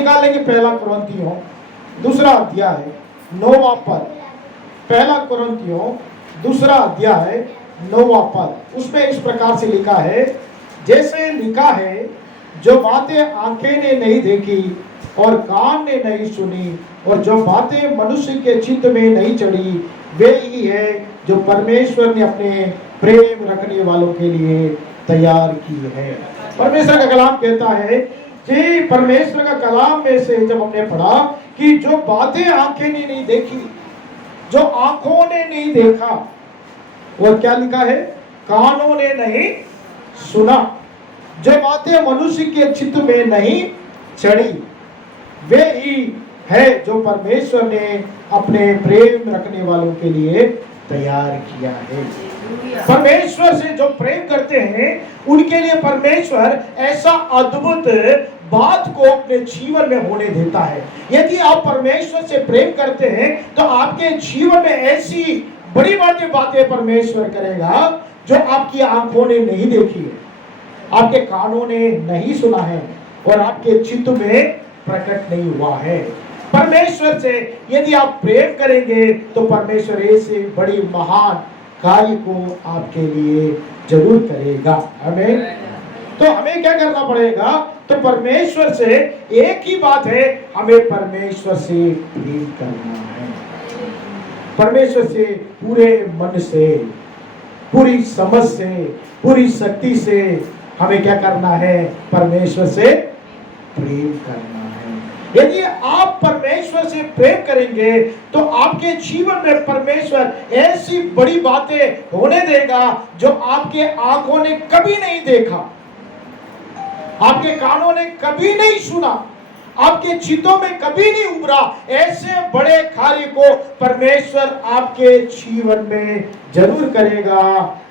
निकालेंगे पहला कुरिन्थियों दूसरा अध्याय 9वां पद। पहला कुरिन्थियों दूसरा अध्याय 9वां पद। उसमें इस प्रकार से लिखा है, जैसे लिखा है, जो बातें आंखें ने नहीं देखी और कान ने नहीं सुनी और जो बातें मनुष्य के चित्त में नहीं चढ़ी, वे ही है जो परमेश्वर ने अपने प्रेम रखने वालों के लिए तैयार की है। परमेश्वर का कलाम कहता है कि परमेश्वर का कलाम में से जब हमने पढ़ा कि जो बातें आंखें ने नहीं देखी, जो आंखों ने नहीं देखा, और क्या लिखा है, कानों ने नहीं सुना, जो बातें मनुष्य के चित्त में नहीं चढ़ी, वे ही है जो परमेश्वर ने अपने प्रेम रखने वालों के लिए तैयार किया है। परमेश्वर से जो प्रेम करते हैं उनके लिए परमेश्वर ऐसा अद्भुत बात को अपने जीवन में होने देता है। यदि आप परमेश्वर से प्रेम करते हैं तो आपके जीवन में ऐसी बड़ी बड़ी बातें परमेश्वर करेगा जो आपकी आंखों ने नहीं देखी है, आपके कानों ने नहीं सुना है और आपके चित्त में प्रकट नहीं हुआ है। परमेश्वर से यदि आप प्रेम करेंगे तो परमेश्वर ऐसे बड़ी महान कार्य को आपके लिए जरूर करेगा। हमें तो हमें क्या करना पड़ेगा, तो परमेश्वर से एक ही बात है, हमें परमेश्वर से प्रेम करना है। परमेश्वर से पूरे मन से, पूरी समझ से, पूरी शक्ति से हमें क्या करना है, परमेश्वर से प्रेम करना है। यदि आप परमेश्वर से प्रेम करेंगे तो आपके जीवन में परमेश्वर ऐसी बड़ी बातें होने देगा जो आपके आंखों ने कभी नहीं देखा, आपके कानों ने कभी नहीं सुना, आपके चित्तों में कभी नहीं उभरा। ऐसे बड़े कार्य को परमेश्वर आपके जीवन में जरूर करेगा,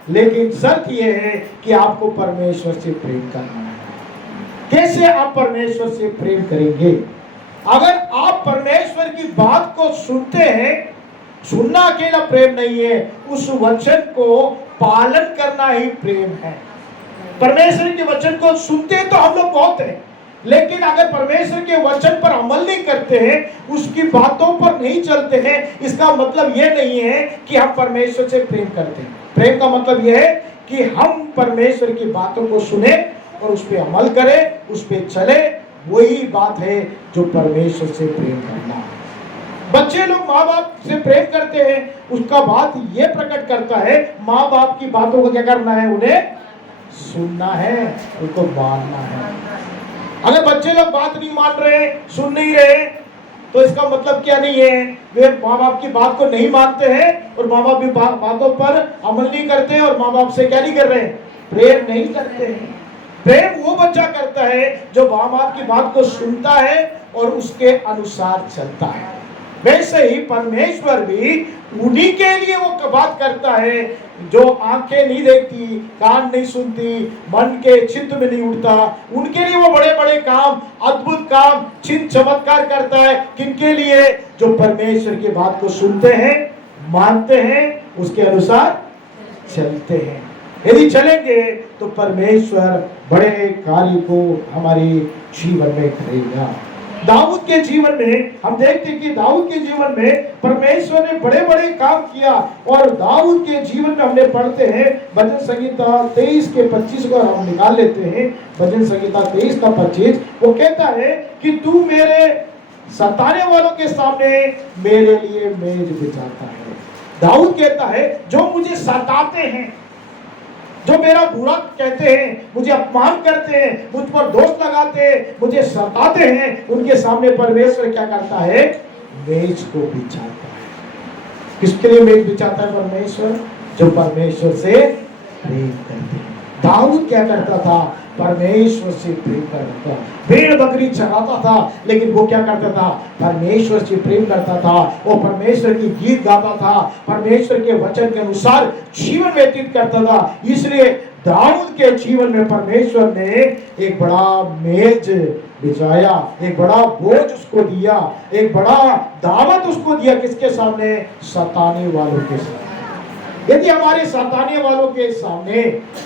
लेकिन शर्त यह है कि आपको परमेश्वर से प्रेम करना है। कैसे आप परमेश्वर से प्रेम करेंगे? अगर आप परमेश्वर की बात को सुनते हैं, सुनना अकेला प्रेम नहीं है, उस वचन को पालन करना ही प्रेम है। परमेश्वर के वचन को सुनते तो हम लोग बहुत हैं, लेकिन अगर परमेश्वर के वचन पर अमल नहीं करते हैं, उसकी बातों पर नहीं चलते हैं, इसका मतलब यह नहीं है कि हम परमेश्वर से प्रेम करते हैं। प्रेम का मतलब यह है कि हम परमेश्वर की बातों को सुने और उस पर अमल करें, उस पर चले। वही बात है जो परमेश्वर से प्रेम करना। बच्चे लोग माँ बाप से प्रेम करते हैं, उसका बात यह प्रकट करता है, माँ बाप की बातों को क्या करना है, उन्हें सुनना है, उनको मानना है। अगर बच्चे लोग बात नहीं मान रहे, सुन नहीं रहे, तो इसका मतलब क्या नहीं है, वे माँ बाप की बात को नहीं मानते हैं और माँ बाप की बातों पर अमल नहीं करते और माँ बाप से क्या नहीं कर रहे हैं, प्रेम नहीं करते हैं। प्रेम वो बच्चा करता है जो माँ बाप की बात को सुनता है और उसके अनुसार चलता है। वैसे ही परमेश्वर भी उन्हीं के लिए वो बात करता है जो आंखें नहीं देखती, कान नहीं सुनती, मन के चित्त में नहीं उठता। उनके लिए वो बड़े बड़े काम, अद्भुत काम, चिन्ह चमत्कार करता है। किनके लिए? जो परमेश्वर की बात को सुनते हैं, मानते हैं, उसके अनुसार चलते हैं। यदि चलेंगे तो परमेश्वर बड़े कार्य को हमारे जीवन में करेगा। दाऊद के जीवन में हम देखते हैं कि दाऊद के जीवन में परमेश्वर ने बड़े बड़े काम किया, और दाऊद के जीवन में हमने पढ़ते हैं भजन संहिता 23 के 25 को हम निकाल लेते हैं। भजन संहिता 23 का 25 वो कहता है कि तू मेरे सताने वालों के सामने मेरे लिए मेज बिछाता है। दाऊद कहता है जो मुझे सताते हैं, जो मेरा बुरा कहते हैं, मुझे अपमान करते हैं, मुझ पर दोष लगाते हैं, मुझे सताते हैं, उनके सामने परमेश्वर क्या करता है, मेज को बिछाता है। किसके लिए मेज बिछाता है परमेश्वर? जो परमेश्वर से प्रेम करते हैं। दाऊद क्या करता था? परमेश्वर से प्रेम करता था। भेड़ बकरी चराता था, लेकिन वो क्या करता था? परमेश्वर से प्रेम करता था। वो परमेश्वर की गीत गाता था, परमेश्वर के वचन के अनुसार जीवन व्यतीत करता था। इसलिए दाऊद के जीवन में परमेश्वर ने एक बड़ा मेज बिछाया, एक बड़ा बोझ उसको दिया, एक बड़ा दावत उसको दिया। किसके सामने? सताने वालों के सामने। यदि हमारे सताने वालों के सामने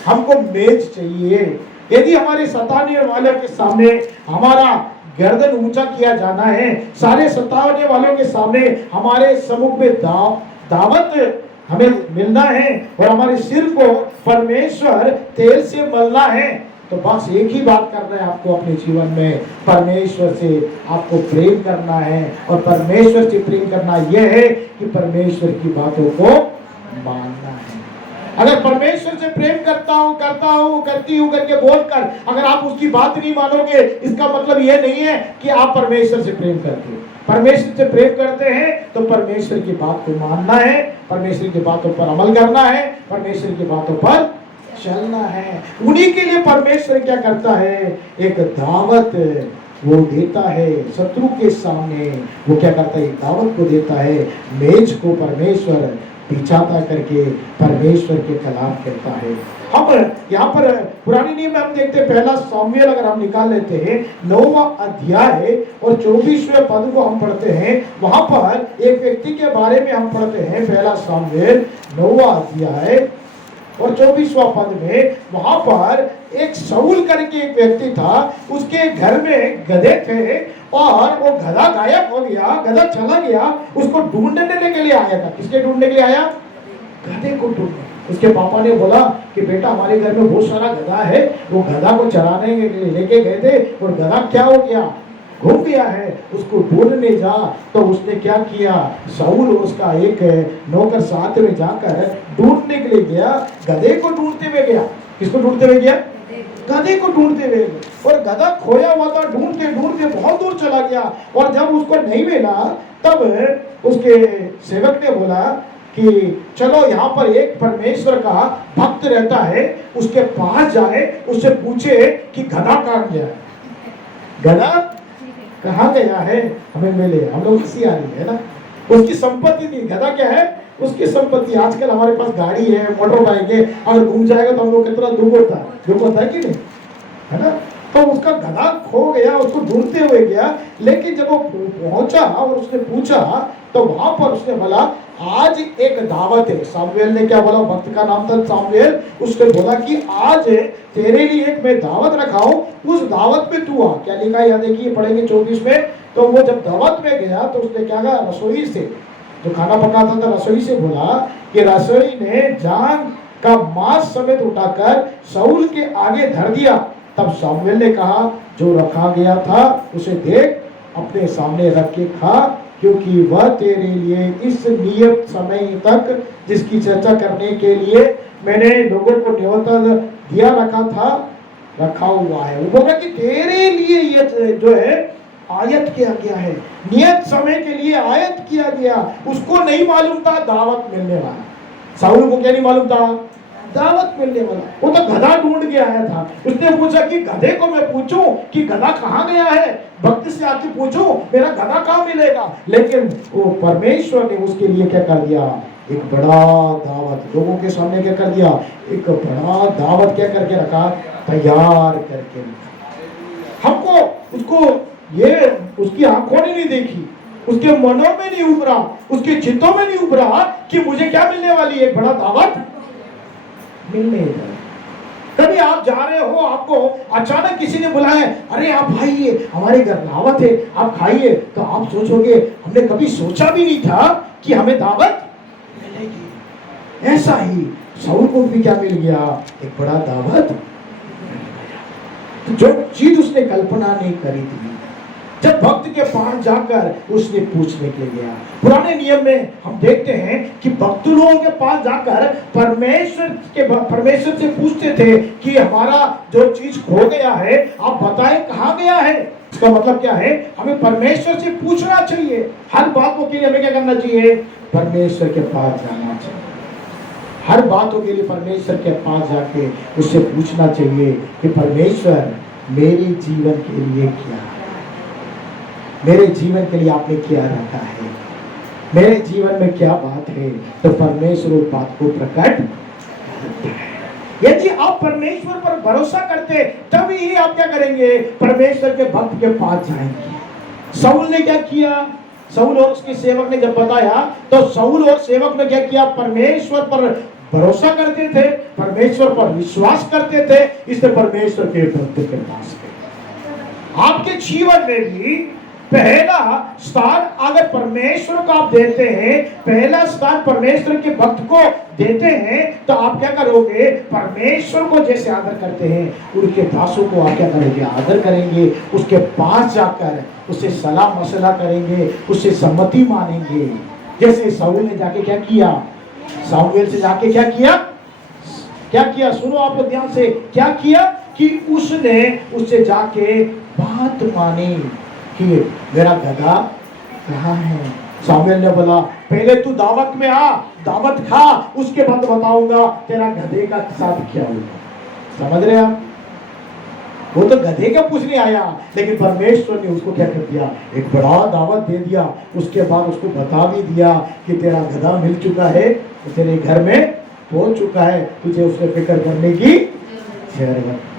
हमको मेज चाहिए, यदि हमारे सताने वालों के सामने हमारा गर्दन ऊंचा किया जाना है, सारे सतावने वालों के सामने हमारे सम्मुख में दावत हमें मिलना है और हमारे सिर को परमेश्वर तेल से मलना है। तो बस एक ही बात करना है आपको अपने जीवन में, परमेश्वर से आपको प्रेम करना है। और परमेश्वर से प्रेम करना यह है कि परमेश्वर की बातों को मानना है। अगर परमेश्वर से प्रेम करता हूं करती हूं करके बोलकर अगर आप उसकी बात नहीं मानोगे, इसका मतलब यह नहीं है कि आप परमेश्वर से प्रेम करते हो। परमेश्वर से प्रेम करते हैं तो परमेश्वर की बात को मानना है, परमेश्वर की बातों पर अमल करना है, परमेश्वर की बातों पर चलना है। उन्हीं के लिए परमेश्वर क्या करता है, एक दावत वो देता है शत्रु के सामने। वो क्या करता है, दावत को देता है, मेज को परमेश्वर पिछाता करके परमेश्वर के खिलाफ कहता है। हम यहाँ पर पुराने नियम में हम देखते हैं, पहला सामुएल अगर हम निकाल लेते हैं 9वां अध्याय और 24वें पद को हम पढ़ते हैं, वहां पर एक व्यक्ति के बारे में हम पढ़ते हैं। पहला सामुएल 9वां अध्याय और 24वां पद में वहां पर एक शाऊल करके एक व्यक्ति था, उसके घर में गधे थे और वो गधा गायब हो गया, गधा चला गया, उसको ढूंढने के लिए आया था। किसके ढूंढने के लिए आया? गधे को ढूंढने। उसके पापा ने बोला कि बेटा हमारे घर में बहुत सारा गधा है, वो गधा को चराने के लिए लेके गए थे और गधा क्या हो गया, घूम गया है, उसको ढूंढने जा। तो उसने क्या किया, शाऊल उसका एक नौकर साथ में जाकर ढूंढने के लिए गया, गधे को ढूंढते हुए गया। किसको ढूंढते हुए गया? गधे को ढूंढते हुए। और गधा खोया हुआ था, ढूंढते ढूंढते बहुत दूर चला गया और जब उसको नहीं मिला तब उसके सेवक ने बोला कि चलो यहाँ पर एक परमेश्वर का भक्त रहता है, उसके पास जाए, उससे पूछे कि गधा कहाँ गया है, गधा कहाँ गया है, हमें मिले। हम लोग हंसी आ रही है ना, उसकी संपत्ति थी। गधा क्या है? उसकी संपत्ति। आजकल हमारे पास गाड़ी है, मोटर बाइक है, अगर घूम जाएगा तो हम लोग कितना दुख होता है कि नहीं, है ना। तो उसका गधा खो गया, उसको ढूंढते हुए गया, लेकिन जब वो पहुंचा और उसने पूछा तो वहां पर उसने बोला आज एक दावत है। सामुएल ने क्या बोला, भक्त का नाम था सामुएल, उसने बोला कि आज तेरे लिए एक मैं दावत रखा हूं, उस दावत में तू आ। क्या लिखा है यहाँ देखिए, पढ़ेंगे 24 में। तो वो जब दावत में गया तो उसने क्या कहा, रसोई से जो खाना पकाता था रसोई से बोला कि रसोई ने जान का मांस समेत उठाकर शाऊल के आगे धर दिया। तब सामुएल ने कहा जो रखा गया था उसे देख, अपने सामने रख के खा, क्योंकि वह तेरे लिए इस नियत समय तक जिसकी चर्चा करने के लिए मैंने लोगों को न्योता दिया रखा हुआ है। वो बोला कि तेरे लिए ये जो है आयत किया गया है, नियत समय के लिए आयत किया गया। उसको नहीं मालूम था दावत मिलने वाला। शाऊल को क्या नहीं मालूम था? दावत मिलने वाला। वो तो गधा ढूंढ के आया था। उसने पूछा कि गधे को मैं पूछूं कि गधा कहाँ गया है, भक्त से आके पूछूं मेरा गधा कहाँ मिलेगा। लेकिन वो परमेश्वर ने उसके लिए क्या कर दिया, एक बड़ा दावत लोगों के सामने क्या कर दिया, एक बड़ा दावत क्या करके रखा, तैयार करके रखा। हमको उसको ये उसकी आंखों ने नहीं देखी, उसके मनों में नहीं उभरा, उसके चित्तों में नहीं उभरा कि मुझे क्या मिलने वाली है, एक बड़ा दावत मिलने वाली। कभी आप जा रहे हो, आपको अचानक किसी ने बुलाया, अरे आप आइए हमारे घर दावत है, आप खाइए, तो आप सोचोगे हमने कभी सोचा भी नहीं था कि हमें दावत मिलेगी। ऐसा ही शाऊल को भी क्या मिल गया, एक बड़ा दावत। जो चीज उसने कल्पना नहीं करी थी, जब भक्त के पास जाकर उसने पूछने के लिए गया। पुराने नियम में हम देखते हैं कि भक्त लोगों के पास जाकर परमेश्वर से पूछते थे कि हमारा जो चीज खो गया है आप बताएं कहाँ गया है। इसका मतलब क्या है, हमें परमेश्वर से पूछना चाहिए। हर बातों के लिए हमें क्या करना चाहिए, परमेश्वर के पास जाना चाहिए। हर बातों के लिए परमेश्वर के पास जाके उससे पूछना चाहिए कि परमेश्वर मेरे जीवन के लिए क्या है, मेरे जीवन के लिए आपने क्या रखा है, मेरे जीवन में क्या बात है। तो परमेश्वर उस बात को प्रकट करता है। यदि आप परमेश्वर पर भरोसा करते तभी ही आप क्या करेंगे, परमेश्वर के भक्त के पास जाएंगे। शाऊल ने क्या किया, शाऊल और उसके सेवक ने जब बताया तो शाऊल और सेवक ने क्या किया, परमेश्वर पर भरोसा करते थे, परमेश्वर पर विश्वास करते थे, इसलिए परमेश्वर के भक्त के पास गए। आपके जीवन में भी पहला स्थान अगर परमेश्वर को आप देते हैं, पहला स्थान परमेश्वर के भक्त को देते हैं, तो आप क्या करोगे? परमेश्वर को जैसे आदर करते हैं उनके दासों को आप क्या करेंगे? आदर करेंगे। उसके पास जाकर उससे सलाह मसला करेंगे, उससे सम्मति मानेंगे। जैसे शाऊल ने जाके क्या किया? सामुएल से जाके क्या किया? क्या किया? सुनो आप लोग ध्यान से। क्या किया कि उसने उससे जाके बात मानी कि मेरा गधा कहाँ है। सामुएल ने बोला पहले तू दावत में आ, दावत खा, उसके बाद बताऊंगा तेरा गधे का साथ क्या होगा। समझ रहे आप? वो तो गधे का पूछने आया, लेकिन परमेश्वर ने उसको क्या कर दिया? एक बड़ा दावत दे दिया। उसके बाद उसको बता भी दिया कि तेरा गधा मिल चुका है, तेरे घर में पहुंच चुका है, तुझे उससे फिक्र करने की जरूरत नहीं।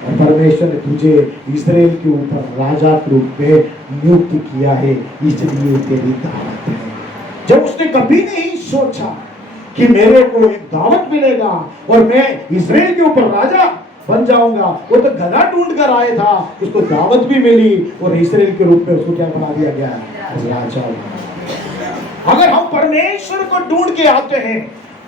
और परमेश्वर ने तुझे इस्राएल के ऊपर राजा के रूप में नियुक्त किया है, इसलिए तेरी दावत है। जब उसने कभी नहीं सोचा कि मेरे को एक दावत मिलेगा और मैं इस्राएल के ऊपर राजा बन जाऊंगा, वो तो गधा ढूंढ कर आया था, उसको दावत भी मिली और इस्राएल के रूप में उसको क्या बना दिया गया? राजा। अगर हम परमेश्वर को ढूंढ के आते हैं,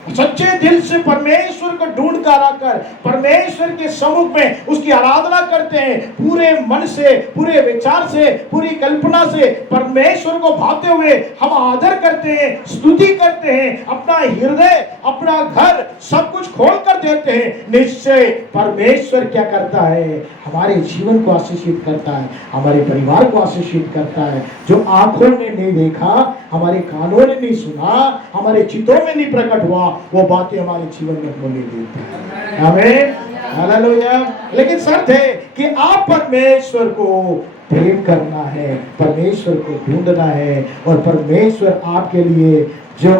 सच्चे दिल से परमेश्वर को ढूंढ कर आकर परमेश्वर के सम्मुख में उसकी आराधना करते हैं, पूरे मन से, पूरे विचार से, पूरी कल्पना से परमेश्वर को भाते हुए हम आदर करते हैं, स्तुति करते हैं, अपना हृदय, अपना घर सब कुछ खोल कर देते हैं, निश्चय परमेश्वर क्या करता है? हमारे जीवन को आशीषित करता है, हमारे परिवार को आशीषित करता है। जो आंखों ने नहीं देखा, हमारे कानों ने नहीं सुना, हमारे चित्तों में नहीं प्रकट हुआ, वो बातें हमारे जीवन में होने देते हैं। आमीन, हालेलुया। लेकिन शर्त है कि आप परमेश्वर को प्रेम करना है, परमेश्वर को ढूंढना है और परमेश्वर आपके लिए जो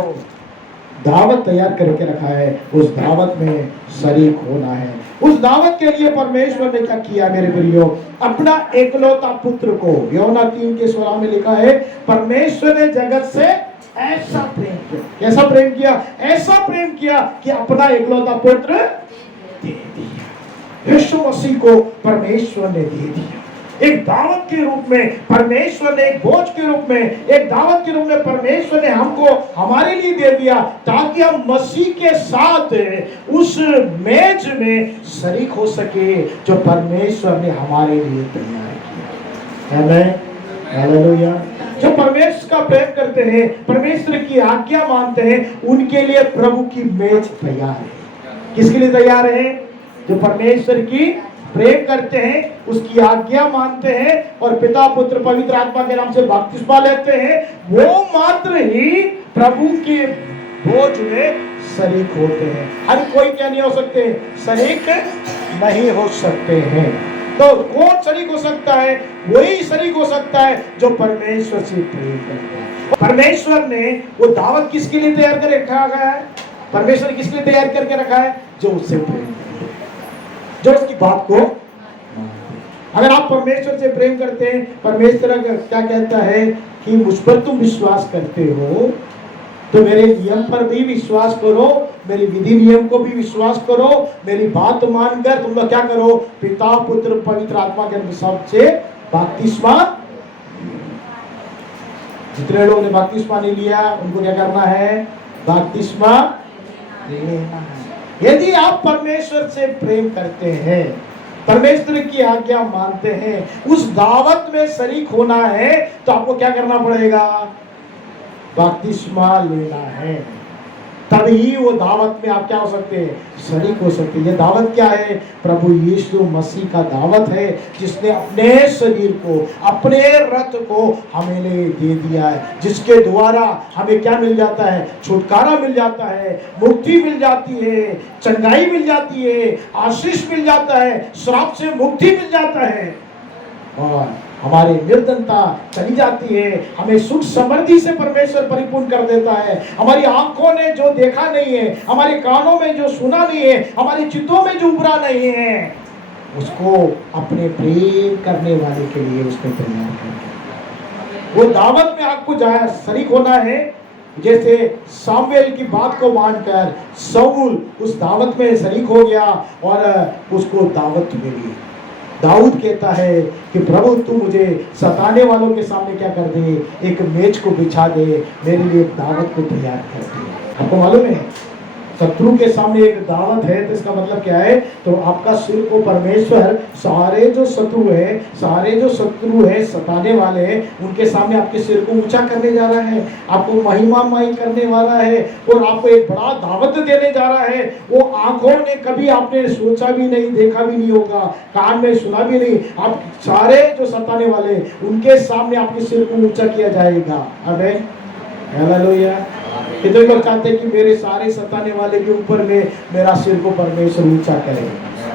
दावत तैयार करके रखा है उस दावत में शरीक होना है। उस दावत के लिए परमेश्वर ने क्या किया मेरे प्रियो? अपना एकलौता पुत्र को, यूहन्ना 3:16 में लिखा है, परमेश्वर ने जगत से ऐसा प्रेम किया। कैसा प्रेम किया? ऐसा प्रेम किया कि अपना एकलौता पुत्र दे दिया। यीशु मसीह को परमेश्वर ने दे दिया एक दावत के रूप में। परमेश्वर ने एक बोझ के रूप में, एक दावत के रूप में परमेश्वर ने हमको हमारे लिए दे दिया, ताकि हम मसीह के साथ उस मेज में शरीक हो सके जो परमेश्वर ने हमारे लिए तैयार किया। आमीन, हालेलुया। जो परमेश्वर का प्रेम करते हैं, परमेश्वर की आज्ञा मानते हैं, उनके लिए प्रभु की मेज तैयार है। किसके लिए तैयार है? जो परमेश्वर की प्रेम करते हैं, उसकी आज्ञा मानते हैं और पिता पुत्र पवित्र आत्मा के नाम से बपतिस्मा लेते हैं, वो मात्र ही प्रभु के बोझ में शरीक होते हैं। हर कोई क्या नहीं हो सकते? शरीक नहीं हो सकते हैं। तो कौन शरीक हो सकता है? वही शरीक हो सकता है जो परमेश्वर से प्रेम करता है। परमेश्वर ने वो दावत किसके लिए तैयार कर रखा है? परमेश्वर किसके लिए तैयार करके रखा है? जो उससे प्रेम करते हैं, जो उसकी बात को। अगर आप परमेश्वर से प्रेम करते हैं, परमेश्वर क्या कहता है कि मुझ पर तुम विश्वास करते हो तो मेरे नियम पर भी विश्वास करो, मेरी विधि नियम को भी विश्वास करो, मेरी बात मानकर तुम लोग क्या करो? पिता पुत्र पवित्र आत्मा के शब्द से बपतिस्मा। जितने लोगों ने बपतिस्मा नहीं लिया उनको क्या करना है? बपतिस्मा लेना है। यदि आप परमेश्वर से प्रेम करते हैं, परमेश्वर की आज्ञा मानते हैं, उस दावत में शरीक होना है, तो आपको क्या करना पड़ेगा? बपतिस्मा लेना है। तभी वो दावत में आप क्या हो सकते हैं? शरीक हो सकते हैं। ये दावत क्या है? प्रभु यीशु मसीह का दावत है, जिसने अपने शरीर को, अपने रक्त को हमें दे दिया है, जिसके द्वारा हमें क्या मिल जाता है? छुटकारा मिल जाता है, मुक्ति मिल जाती है, चंगाई मिल जाती है, आशीष मिल जाता है, श्राप से मुक्ति मिल जाता है और हमारी निर्धनता चली जाती है। हमें सुख समृद्धि से परमेश्वर परिपूर्ण कर देता है। हमारी आंखों ने जो देखा नहीं है, हमारे कानों में जो सुना नहीं है, हमारे चित्तों में जो उभरा नहीं है, उसको अपने प्रेम करने वाले के लिए उसने तैयार कर। वो दावत में आपको जाया शरीक होना है। जैसे सामुएल की बात को मानकर शाऊल उस दावत में शरीक हो गया और उसको दावत मिली। दाऊद कहता है कि प्रभु तू मुझे सताने वालों के सामने क्या कर दे, एक मेज को बिछा दे, मेरे लिए एक दावत को तैयार कर दे। आपको मालूम है शत्रु के सामने एक दावत है तो इसका मतलब क्या है, तो आपका सिर को परमेश्वर सारे जो शत्रु है सताने वाले हैं उनके सामने आपके सिर को ऊंचा करने जा रहा है, आपको महिमामय करने वाला है और आपको एक बड़ा दावत देने जा रहा है। वो आंखों ने कभी आपने सोचा भी नहीं, देखा भी नहीं होगा, कान में सुना भी नहीं, आप सारे जो सताने वाले उनके सामने आपके सिर को ऊंचा किया जाएगा। आमीन, हालेलुया। कितने लोग चाहते हैं कि मेरे सारे सताने वाले के ऊपर में मेरा सिर को परमेश्वर ऊंचा करे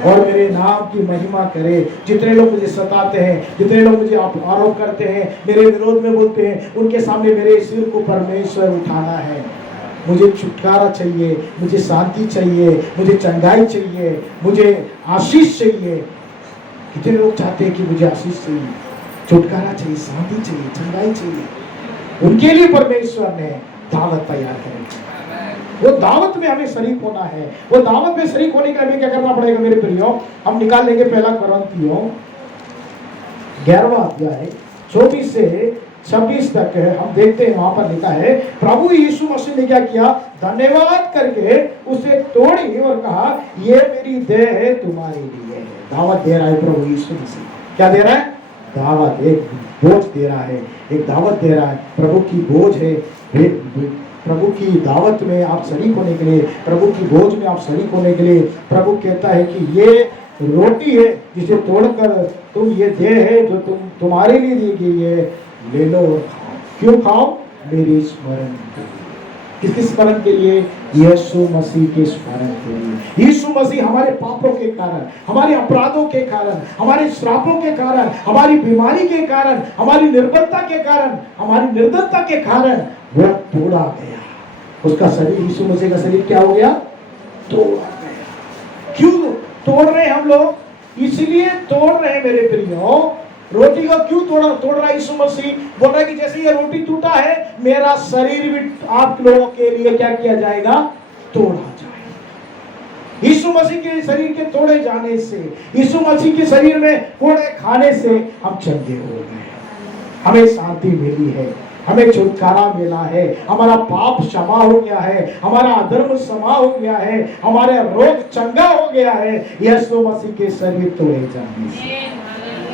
और मेरे नाम की महिमा करे। जितने लोग मुझे सताते हैं, जितने लोग मुझे आरोप करते हैं, मेरे विरोध में बोलते हैं, उनके सामने मेरे सिर को परमेश्वर उठाना है। मुझे छुटकारा चाहिए, मुझे शांति चाहिए, मुझे चंगाई चाहिए, मुझे आशीष चाहिए। कितने लोग चाहते हैं कि मुझे आशीष चाहिए, छुटकारा चाहिए, शांति चाहिए, चंगाई चाहिए। उनके लिए परमेश्वर ने दावत तैयार करें। वो दावत में हमें शरीक होना है। वो दावत में शरीक होने के लिए हमें क्या करना पड़ेगा मेरे प्रियो, हम निकाल लेंगे पहला कुरिन्थियों 11वां अध्याय 24 से 26 तक है। हम देखते हैं वहां पर लिखा है, प्रभु यीशु मसीह ने क्या किया, धन्यवाद करके उसे तोड़ी और कहा ये मेरी देह है तुम्हारे लिए। दावत दे रहा है प्रभु यीशु मसीह। क्या दे रहा है? दावत, एक बोझ दे रहा है, एक दावत दे रहा है। प्रभु की बोझ है, प्रभु की दावत में आप शरीक होने के लिए, प्रभु की बोझ में आप शरीक होने के लिए प्रभु कहता है कि ये रोटी है जिसे तोड़कर तुम, ये देह है जो तुम्हारे लिए दी गई है, ले लो और खाओ। क्यों खाओ? मेरे स्मरण के लिए। किसके स्मरण के लिए? यीशु मसीह के स्मरण के लिए। यीशु मसीह हमारे पापों के कारण, हमारे अपराधों के कारण, हमारे श्रापों के कारण, हमारी बीमारी के कारण, हमारी निर्बलता के कारण, हमारी निर्दयता के कारण वो तोड़ा गया। उसका शरीर, यीशु मसीह का शरीर क्या हो गया? तोड़ा गया। क्यों तोड़ रहे हैं हम लोग? इसलिए तोड़ रहे हैं मेरे प्रियो। रोटी को क्यों तोड़ रहा है यीशु मसीह? बोल रहा है कि जैसे ये रोटी टूटा है, मेरा शरीर भी आप लोगों के लिए क्या किया जाएगा? तोड़ा जाएगा। यीशु मसीह के शरीर के तोड़े जाने से, यीशु मसीह के शरीर में कोड़े खाने से हम चंगे हो गए, हमें शांति मिली है, हमें छुटकारा मिला है, हमारा पाप क्षमा हो गया है, हमारा अधर्म क्षमा हो गया है, हमारे रोग चंगा हो गया है यीशु मसीह के शरीर तोड़े जाने से।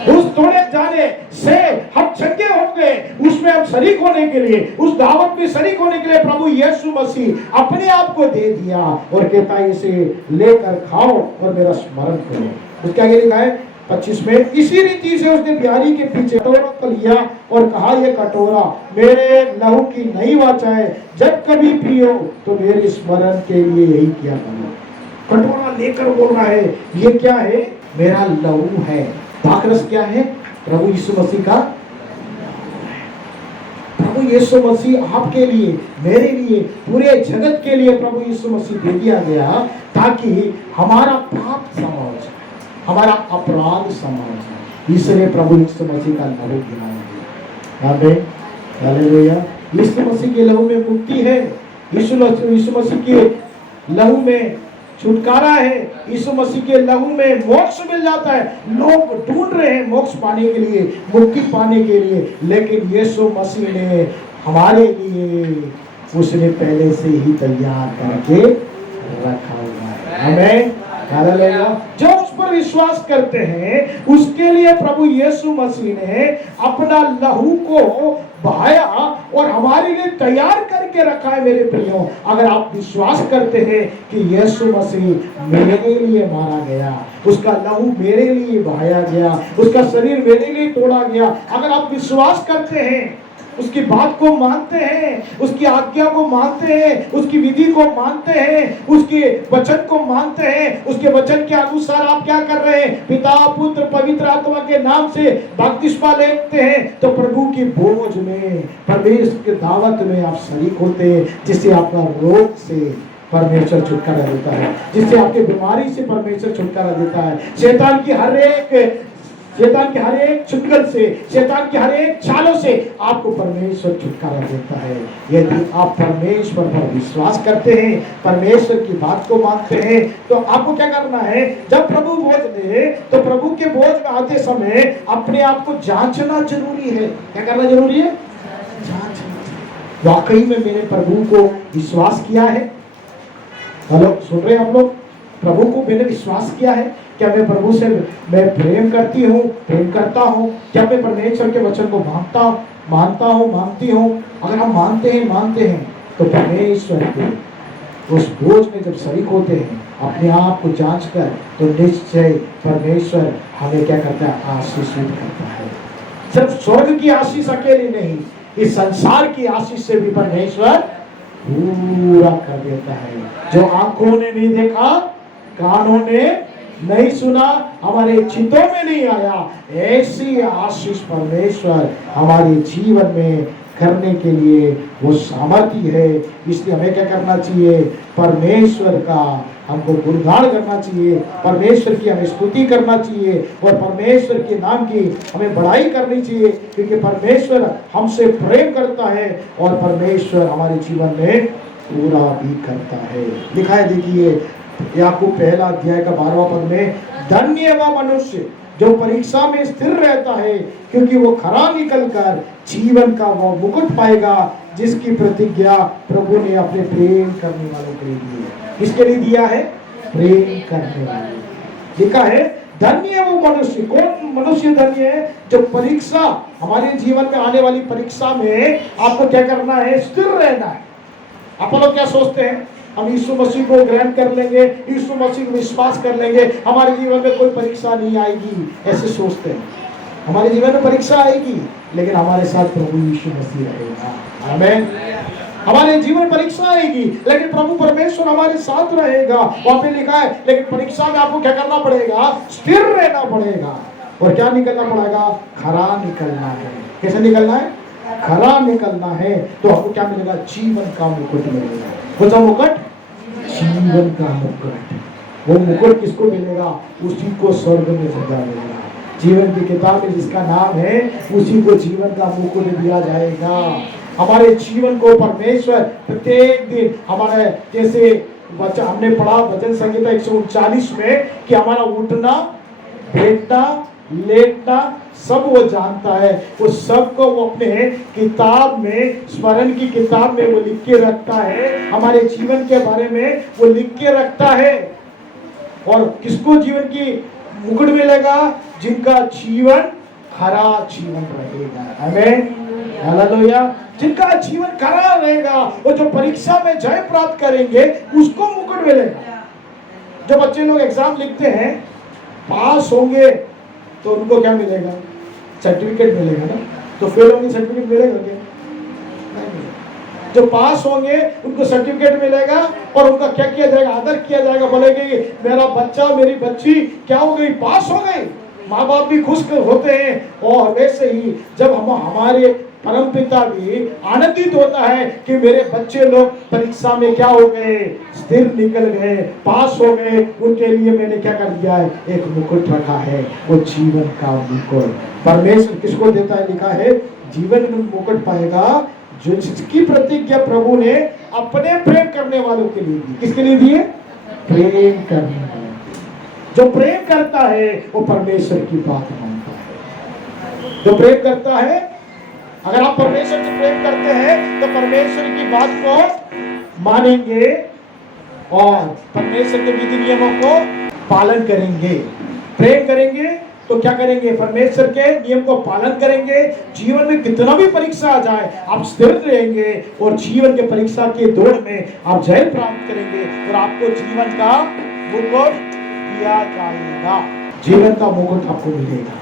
उस तोड़े जाने से हम चंगे हो गए। उसमें हम शरीक होने के लिए, उस दावत में शरीक होने के लिए प्रभु यीशु मसीह अपने आप को दे दिया और कहता है इसे लेकर खाओ और मेरा स्मरण करो। उसके आगे लिखा है 25 में, इसी रीति से उसने प्यारी के पीछे कटोरा को लिया और कहा यह कटोरा मेरे लहू की नई वाचा है, जब कभी पियो तो मेरे स्मरण के लिए यही किया करो। कटोरा लेकर बोल रहा है ये क्या है? मेरा लहू है। दाखरस क्या है? प्रभु यीशु मसीह का। प्रभु यीशु मसीह आपके लिए, मेरे लिए, पूरे जगत के लिए प्रभु यीशु मसीह दे दिया गया ताकि हमारा पाप क्षमा हो जाए, हमारा अपराध क्षमा हो जाए। इसलिए प्रभु यीशु मसीह का लहू गिराया गया। हालेलुया। यीशु मसीह के लहू में मुक्ति है, यीशु मसीह के लहू में छुटकारा है, यीशु मसीह के लहू में मोक्ष मिल जाता है। लोग ढूंढ रहे हैं मोक्ष पाने के लिए, मुक्ति पाने के लिए, लेकिन यीशु मसीह ने हमारे लिए, उसने पहले से ही तैयार करके रखा हुआ है। आमीन, हालेलुया। जो उस पर विश्वास करते हैं उसके लिए प्रभु यीशु मसीह ने अपना लहू को बहाया और हमारे लिए तैयार करके रखा है। मेरे प्रियो, अगर आप विश्वास करते हैं कि यीशु मसीह मेरे लिए मारा गया, उसका लहू मेरे लिए बहाया गया, उसका शरीर मेरे लिए तोड़ा गया, अगर आप विश्वास करते हैं, उसकी बात को मानते हैं, उसकी आज्ञा को मानते हैं, उसकी विधि को मानते हैं, उसके वचन को मानते हैं, उसके वचन के अनुसार आप क्या कर रहे हैं? पिता पुत्र पवित्र आत्मा के नाम से बपतिस्मा लेते हैं, तो प्रभु की बोझ में, परमेश्वर की दावत में आप शरीक होते हैं, जिससे आपका रोग से परमेश्वर छुटकारा देता है, जिससे आपकी बीमारी से परमेश्वर छुटकारा देता है, शैतान की हर एक शैतान के हर एक चुंगल से, शैतान की हर एक चालों से आपको परमेश्वर छुटकारा देता है। यदि आप परमेश्वर पर विश्वास करते हैं, परमेश्वर की बात को मानते हैं, तो आपको क्या करना है? जब प्रभु बोझ ले तो प्रभु के बोझ में आते समय अपने आप को जांचना जरूरी है। क्या करना जरूरी है? जांचना। वाकई में मैंने प्रभु को विश्वास किया है? हेलो, सुन रहे हैं आप लोग? प्रभु को मैंने विश्वास किया है? क्या मैं प्रभु से मैं प्रेम करता हूँ? क्या मैं परमेश्वर के वचन को मानती हूँ? अगर हम मानते हैं तो परमेश्वर के उस बोझ में जब शरीक होते हैं, अपने आप को जांच कर, तो निश्चय परमेश्वर हमें क्या करता है? आशीषित करता है। सिर्फ स्वर्ग की आशीष अकेली नहीं, इस संसार की आशीष से भी परमेश्वर पूरा कर देता है। जो आंखों ने नहीं देखा, कानों ने नहीं सुना, हमारे चित्तों में नहीं आया, ऐसी आशीष परमेश्वर हमारे जीवन में करने के लिए वो सामर्थ्य है। इसलिए हमें क्या करना चाहिए? परमेश्वर का हमको गुणगान करना चाहिए, परमेश्वर की हमें स्तुति करना चाहिए और परमेश्वर के नाम की हमें बड़ाई करनी चाहिए, क्योंकि परमेश्वर हमसे प्रेम करता है और परमेश्वर हमारे जीवन में पूरा भी करता है। लिखा है, देखिए याकूब पहला अध्याय का 12वां पद में, धन्य वह मनुष्य जो परीक्षा में स्थिर रहता है, क्योंकि वो खरा निकलकर जीवन का वो मुकुट पाएगा जिसकी प्रतिज्ञा प्रभु ने अपने प्रेम करने वालों के लिए दी है। किसके लिए दिया है? प्रेम करने वाले। लिखा है, धन्य वो मनुष्य। कौन मनुष्य धन्य है? जो परीक्षा, हमारे जीवन में आने वाली परीक्षा में आपको क्या करना है? स्थिर रहना है। आप लोग क्या सोचते हैं? हम यीशु मसीह को ग्रहण कर लेंगे, यीशु मसीह को विश्वास कर लेंगे, हमारे जीवन में कोई परीक्षा नहीं आएगी, ऐसे सोचते हैं। हमारे जीवन में परीक्षा आएगी, लेकिन हमारे साथ प्रभु यीशु मसीह रहेगा। आमीन। हमारे जीवन परीक्षा आएगी, लेकिन प्रभु परमेश्वर हमारे साथ रहेगा। वहां पे लिखा है, लेकिन परीक्षा में आपको क्या करना पड़ेगा? स्थिर रहना पड़ेगा। और क्या निकलना पड़ेगा? खरा निकलना है। कैसे निकलना है? खरा निकलना है। तो आपको क्या मिलेगा? जीवन का मुकुट मिलेगा। कौन सा मुकुट? जीवन का मुकुट। वो मुकुट किसको मिलेगा? उसी को स्वर्ग में सजा मिलेगा। जीवन की किताब में जिसका नाम है, उसी को जीवन का मुकुट दिया जाएगा। हमारे जीवन को परमेश्वर प्रत्येक दिन हमारे, जैसे हमने पढ़ा वचन संहिता 139 में कि हमारा उठना, बैठना, लेटना सब वो जानता है। वो सब को वो अपने किताब में, स्मरण की किताब में वो लिख के रखता है। हमारे जीवन के बारे में वो लिख के रखता है। और किसको जीवन की मुकुट मिलेगा? जिनका जीवन खरा जीवन रहेगा। आमीन, हालेलुया। जिनका जीवन खरा रहेगा, वो जो परीक्षा में जय प्राप्त करेंगे, उसको मुकुट मिलेगा। जो बच्चे लोग एग्जाम लिखते हैं, पास होंगे तो उनको क्या मिलेगा? सर्टिफिकेट मिलेगा ना। तो फेल होंगे, सर्टिफिकेट मिलेगा क्या? जो पास होंगे उनको सर्टिफिकेट मिलेगा और उनका क्या किया जाएगा? आदर किया जाएगा। बोलेंगे कि मेरा बच्चा, मेरी बच्ची क्या हो गई? पास हो गई। माँ बाप भी खुश होते हैं। और वैसे ही जब हमारे परम पिता भी आनंदित होता है कि मेरे बच्चे लोग परीक्षा में क्या हो गए? स्थिर निकल गए, पास हो गए। उनके लिए मैंने क्या कर दिया है? एक मुकुट रखा है, वो जीवन का मुकुट। परमेश्वर किसको देता है? लिखा है, जीवन में मुकुट पाएगा जो जिसकी प्रतिज्ञा प्रभु ने अपने प्रेम करने वालों के लिए दी। किसके लिए दिए? प्रेम करने वाले। जो प्रेम करता है वो परमेश्वर की बात मानता है। जो प्रेम करता है, अगर आप परमेश्वर से प्रेम करते हैं तो परमेश्वर की बात को मानेंगे और परमेश्वर के विधि नियमों को पालन करेंगे। प्रेम करेंगे तो क्या करेंगे? परमेश्वर के नियम को पालन करेंगे। जीवन में कितना भी परीक्षा आ जाए, आप स्थिर रहेंगे और जीवन के परीक्षा के दौड़ में आप जय प्राप्त करेंगे और आपको जीवन का मुकुट दिया जाएगा। जीवन का मुकुट आपको मिलेगा।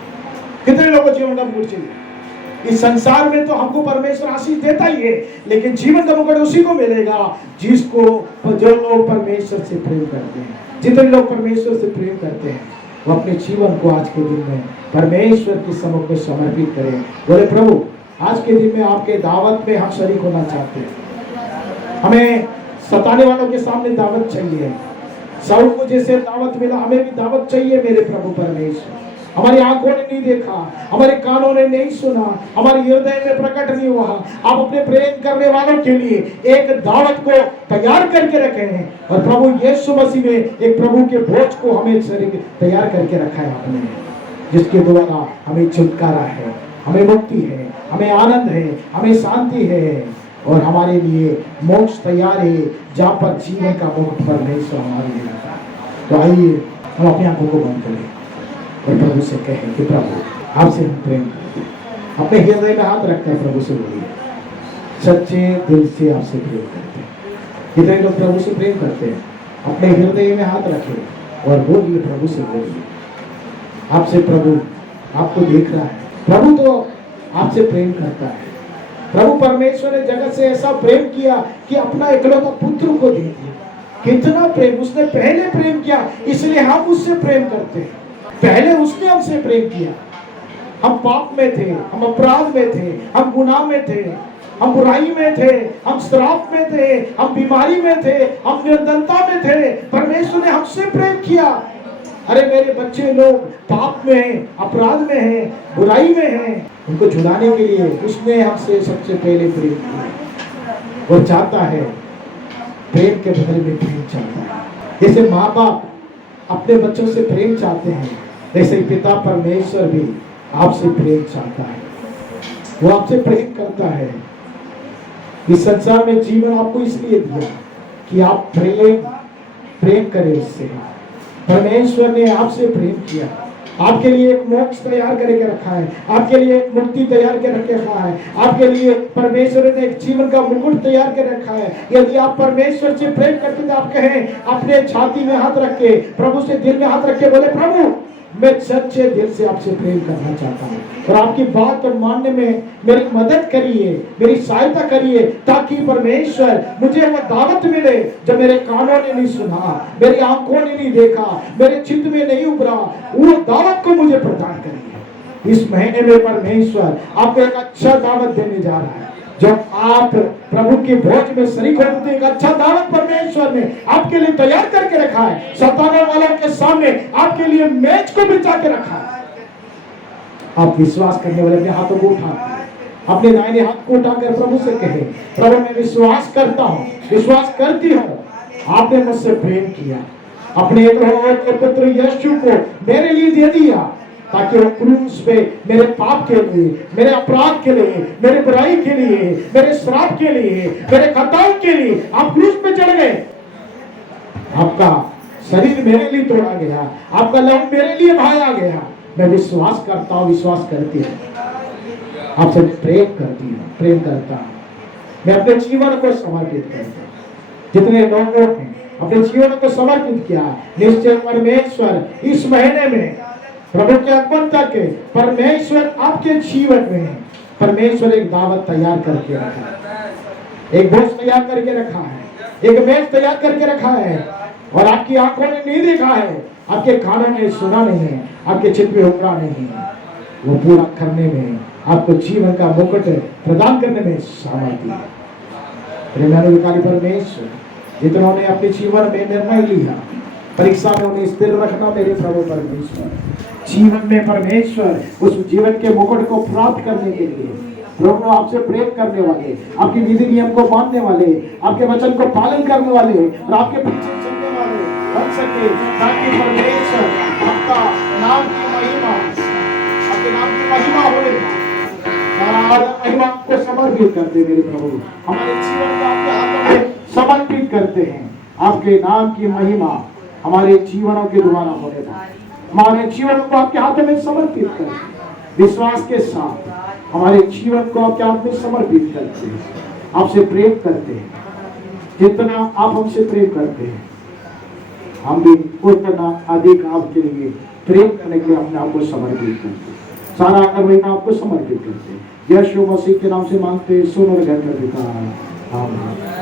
कितने लोगों को जीवन का मुकुट चाहिए? इस संसार में तो हमको परमेश्वर आशीष देता ही है, लेकिन जीवन का मुकुट उसी को मिलेगा जिसको, जो लोग परमेश्वर से प्रेम करते हैं। जितने लोग परमेश्वर से प्रेम करते हैं, वो अपने जीवन को आज के दिन में परमेश्वर की सम्मुख में समर्पित करें। बोले, प्रभु आज के दिन में आपके दावत में हम शरीक होना चाहते हैं। हमें सताने वालों के सामने दावत चाहिए। साउल को जैसे दावत मिला, हमें भी दावत चाहिए मेरे प्रभु परमेश्वर। हमारी आंखों ने नहीं देखा, हमारे कानों ने नहीं सुना, हमारे हृदय में प्रकट नहीं हुआ। आप अपने प्रेम करने वालों के लिए एक दावत को तैयार करके रखे हैं और प्रभु यीशु मसीह में एक प्रभु के भोज को हमें तैयार करके रखा है आपने, जिसके द्वारा हमें छुटकारा है, हमें मुक्ति है, हमें आनंद है, हमें शांति है और हमारे लिए मोक्ष तैयार है, जहाँ पर जीवन का मुकुट परमेश्वर हमारे लिए रखा है। तो आइए हम अपनी आंखों को बंद करें और प्रभु से कहें कि प्रभु आपसे हम प्रेम करते हैं। अपने हृदय में हाथ रखते हैं, प्रभु से बोलिए सच्चे दिल से आपसे प्रेम करते हैं। कितने लोग प्रभु से प्रेम करते हैं? अपने हृदय में हाथ रखें और बोलिए, प्रभु से बोलिए आपसे प्रभु आपको देख रहा है, प्रभु तो आपसे प्रेम करता है। प्रभु परमेश्वर ने जगत से ऐसा प्रेम किया कि अपना इकलौता पुत्र को दे दिया। कितना प्रेम, उसने पहले प्रेम किया, इसलिए हम उससे प्रेम करते हैं। पहले उसने हमसे प्रेम किया। हम पाप में थे, हम अपराध में थे, हम गुनाह में थे, हम बुराई में थे, हम श्राप में थे, हम बीमारी में थे, हम निर्धनता में थे। परमेश्वर ने हमसे प्रेम किया। अरे मेरे बच्चे लोग पाप में हैं, अपराध में हैं, बुराई में हैं, उनको छुड़ाने के लिए उसने हमसे सबसे पहले प्रेम किया और चाहता है, प्रेम के बदले में प्रेम चाहता है। जैसे माँ बाप अपने बच्चों से प्रेम चाहते हैं, वैसे पिता परमेश्वर भी आपसे प्रेम चाहता है। वो आपसे प्रेम करता है। इस संसार में जीवन आपको इसलिए दिया कि आप प्रेम करें उससे। परमेश्वर ने आपसे प्रेम किया, आपके लिए एक मोक्ष तैयार करके रखा है, आपके लिए एक मुक्ति तैयार करके रखा है, आपके लिए परमेश्वर ने एक जीवन का मुकुट तैयार कर रखा है। यदि आप परमेश्वर से प्रेम करते तो आप कहें, अपने छाती में हाथ रख के, प्रभु से दिल में हाथ रख के बोले, प्रभु मैं सच्चे दिल से आपसे प्रेम करना चाहता हूँ और आपकी बात मानने में मेरी मदद करिए, मेरी सहायता करिए, ताकि परमेश्वर मुझे वो दावत मिले जो मेरे कानों ने नहीं सुना, मेरी आंखों ने नहीं देखा, मेरे चित्त में नहीं उभरा। वो दावत को मुझे प्रदान करिए। इस महीने में परमेश्वर आपको एक अच्छा दावत देने जा रहा है। जब आप प्रभु के भोज में शरीक होते हैं, एक अच्छा दावत परमेश्वर ने आपके लिए तैयार करके रखा है। सताने वालों के सामने आपके लिए मेज को बिछा के रखा है। आप विश्वास करने वाले अपने हाथों को उठाकर, अपने दाहिने हाथ को उठाकर प्रभु से कहे, प्रभु मैं विश्वास करता हूँ, विश्वास करती हूँ, आपने मुझसे प्रेम किया, अपने एक पुत्र यीशु को मेरे लिए दे दिया, ताकि वो क्रूस पे मेरे पाप के लिए, मेरे अपराध के लिए, मेरे बुराई के लिए, मेरे श्राप के लिए, मेरे खताओं के लिए आप क्रूस पे चढ़ गए। आपका शरीर मेरे लिए तोड़ा गया, आपका लहू मेरे लिए बहाया गया। मैं विश्वास करता हूँ, विश्वास करती हूँ, आपसे प्रेम करती हूँ, प्रेम करता हूँ। मैं अपने जीवन को समर्पित करता हूँ। जितने लोगों ने अपने जीवन को समर्पित किया, निश्चय परमेश्वर इस महीने में प्रभु के आगमन तक परमेश्वर आपके जीवन में परमेश्वर एक दावत तैयार करके रखा है, एक भोज तैयार करके रखा है, एक मेज तैयार करके रखा है और आपकी आंखों ने नहीं देखा है, आपके कानों ने सुना नहीं है, आपके चित्त में उतरा नहीं है। वो पूरा करने में, आपको जीवन का मुकुट प्रदान करने में सामर्थ्य है। प्रेमानुकारी परमेश्वर जितनों ने अपने जीवन में निर्णय लिया, परीक्षा में उन्हें स्थिर रखना, मेरे प्रभु परमेश्वर जीवन में परमेश्वर उस जीवन के मुकुट को प्राप्त करने के लिए प्रभु आपसे प्रेम करने वाले, आपकी विधि नियम को मानने वाले, आपके वचन को पालन करने वाले और आपके पीछे चलने वाले बन सके, ताकि परमेश्वर आपका नाम की महिमा, आपके नाम की महिमा होने महिमा को समर्पित करते मेरे प्रभु, हमारे जीवन को आपके हाथों में समर्पित करते हैं। आपके नाम की महिमा हमारे जीवनों के द्वारा होने पाए, हमारे जीवन को आपके हाथों में समर्पित करते, विश्वास के साथ हमारे जीवन को आपके हाथ में समर्पित करते हैं, आपसे प्रेम करते हैं। जितना आप हमसे प्रेम करते हैं, हम भी उतना अधिक आपके लिए प्रेम करने के लिए अपने आप को समर्पित करते हैं। सारा महीना आपको समर्पित करते हैं। यीशु मसीह के नाम से मांगते, सुनो घर कर पिता, आमीन।